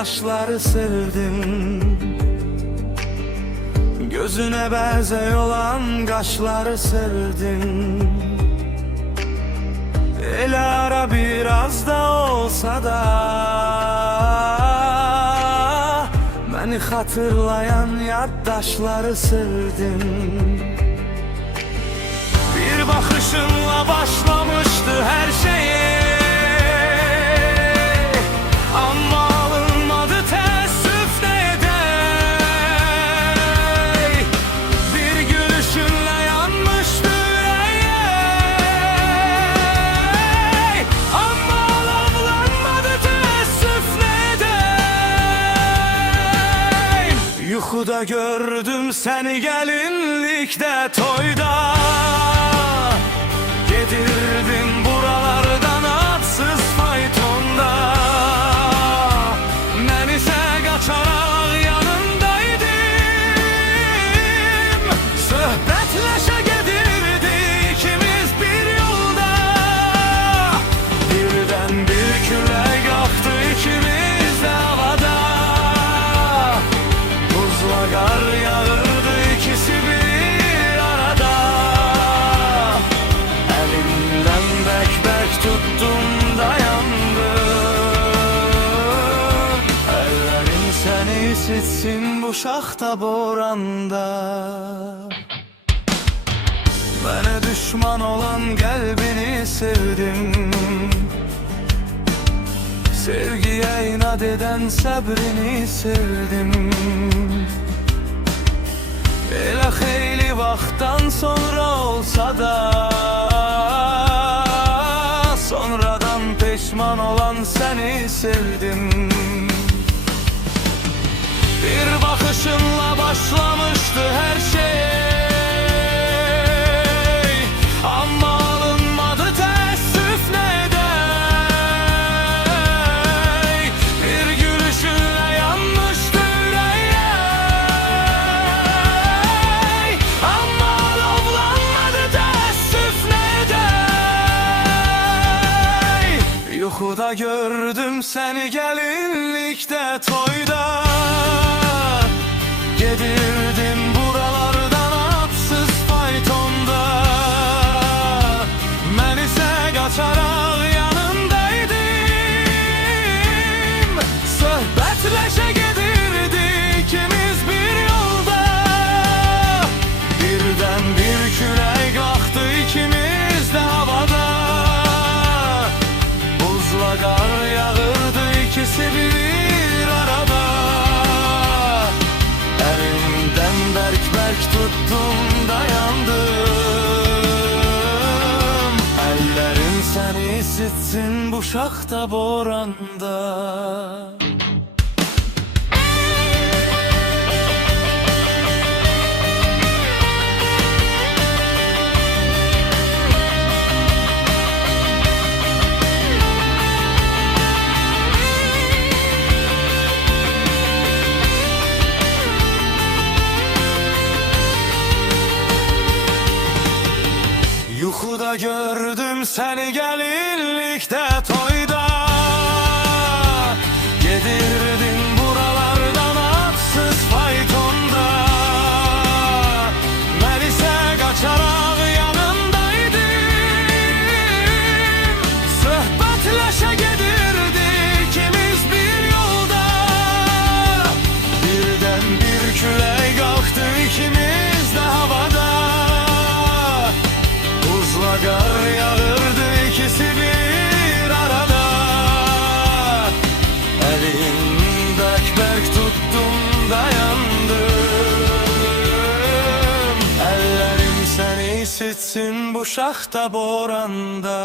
yaşları sildim. Gözüne benzer olan kaşları sildim. El ara biraz da olsa da beni hatırlayan yaddaşları sildim. Bir bakışınla başlamıştı her şeye, ama alınmadı teessüf ne edey. Bir gülüşünle yanmıştı yüreğe, ama alavlanmadı teessüf ne edey. Yuxuda gördüm seni gelinlikte, toyda gedirdim buralardan atsız faytonda. Ben ise kaçarak yanındaydım. Söhbetleşe gedirdi ikimiz bir yolda. Birden bir külək qalxdı ikimiz de havada. Buzla qar yağırdı ikisi bir arada. Elimden bək-bək tuttum dayandım. Ellerim seni isitsin bu şaxta boranda. Bana düşman olan kalbini sevdim. Sevgiye inat eden sabrini sevdim. Elə xeyli vaxtdan sonra olsa da sonradan peşman olan seni sevdim. Bir bakışınla başlamıştı her şey, ama alınmadı teessüf ne edey. Bir gülüşünle yanmıştı yüreğe, ama alavlanmadı teessüf ne edey. Yuxuda gördüm seni gelinlikte, toyda gedirdim buralardan atsız faytonda. Ben ise kaçarak yanındaydım. Söhbetleşe gedirdi ikimiz bir yolda. Birden bir külək qalxdı ikimiz de havada. Buzla qar yağırdı ikisi bir arada. Elimden berk-berk tuttum dayandım. Ellerim seni isitsin bu şaxta boranda. Yuxuda gördüm seni gelinlikte, toyda gedirdim buralardan atsız faytonda. Ben ise kaçarak yanındaydım. Söhbetleşe gedirdi ikimiz bir yolda. Birden bir külək qalxdı ikimiz de havada. Buzla qar yağırdı ikisi bir arada. Elim bək-bək tuttum dayandım. Ellerim seni isitsin bu şaxta boranda.